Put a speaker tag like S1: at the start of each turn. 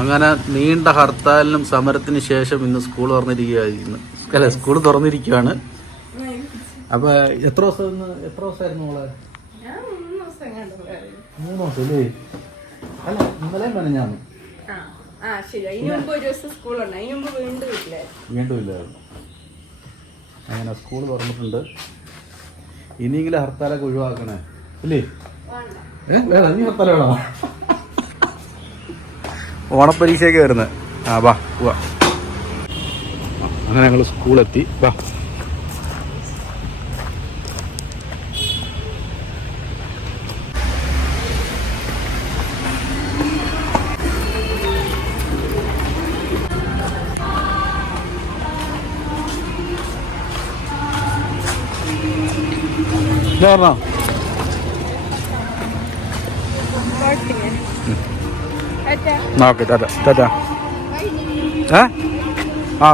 S1: അങ്ങനെ നീണ്ട ഹർത്താലിനും സമരത്തിന് ശേഷം ഇന്ന് സ്കൂൾ തുറന്നിരിക്കുകയായിരുന്നു. അല്ല സ്കൂൾ തുറന്നിരിക്കുകയാണ് അപ്പൊ എത്ര ദിവസം എത്ര ദിവസമായിരുന്നു മോളെ?
S2: മൂന്ന് ദിവസം
S1: അല്ലേ? അല്ല ഇന്നലെ
S2: മുമ്പ് വീണ്ടും
S1: ഇല്ലായിരുന്നു. അങ്ങനെ സ്കൂൾ തുറന്നിട്ടുണ്ട്. ഇനിയെങ്കിലും ഹർത്താലൊക്കെ ഒഴിവാക്കണേ. ഇല്ലേ? ഏ വേണം നീ ഹർത്താൽ വേണോ? ഓണപ്പരീക്ഷയൊക്കെ വരുന്നത് ആ വാ വാ അങ്ങനെ ഞങ്ങൾ സ്കൂളെത്തി. വാ. പറഞ്ഞോ? Okay tata tata. ഏ ആ